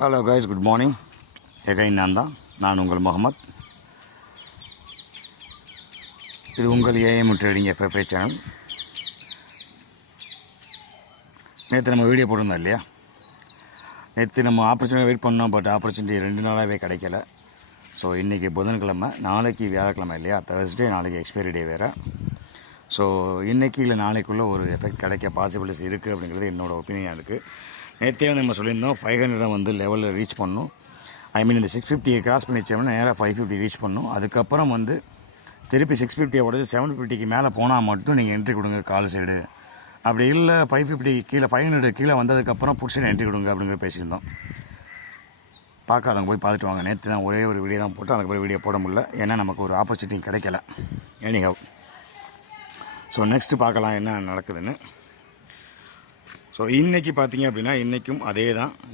Hello guys, good morning. Again நான் உங்கள் முகமது. இது உங்கள் ஏஎம் ட்ரேடிங் எஃப்எஃப்ஏ சேனல். நேற்று நம்ம வீடியோ போட்டிருந்தோம் இல்லையா? நேற்று நம்ம ஆப்பர்ச்சுனிட்டி வெயிட் பண்ணோம், பட் ஆப்பர்ச்சுனிட்டி 2 நாளாகவே கிடைக்கல. ஸோ இன்றைக்கி புதன்கிழமை, நாளைக்கு வியாழக்கிழமை இல்லையா? தேர்ஸ்டே, நாளைக்கு எக்ஸ்பைரி டே வேறு. ஸோ இன்றைக்கி இல்லை நாளைக்குள்ளே ஒரு எஃபெக்ட் கிடைக்க பாசிபிலிட்டிஸ் இருக்குது அப்படிங்கிறது என்னோடய ஒப்பீனியன் இருக்குது. நேற்றே நம்ம சொல்லியிருந்தோம் 500 லெவலில் ரீச் பண்ணணும். இந்த 650 கிராஸ் பண்ணிச்சோம்னா நேராக 550 ரீச் பண்ணணும். அதுக்கப்புறம் திருப்பி 650 உடச்சி 750க்கு மேலே போனால் மட்டும் நீங்கள் என்ட்ரி கொடுங்க கால் சைடு. அப்படி இல்லை 550 கீழே 500 கீழே வந்ததுக்கப்புறம் புடிச்சு என்ட்ரி கொடுங்க அப்படிங்கிற பேசியிருந்தோம். பார்க்காதவங்க போய் பார்த்துட்டு வாங்க. நேற்று தான் ஒரே ஒரு வீடியோ தான் போட்டு, அதுக்கப்புறம் வீடியோ போட முடியல, ஏன்னா நமக்கு ஒரு ஆப்பர்ச்சுனிட்டி கிடைக்கல. எனிஹவ், ஸோ நெக்ஸ்ட்டு பார்க்கலாம் என்ன நடக்குதுன்னு. ஸோ இன்றைக்கி பார்த்தீங்க அப்படின்னா இன்றைக்கும் அதே தான்.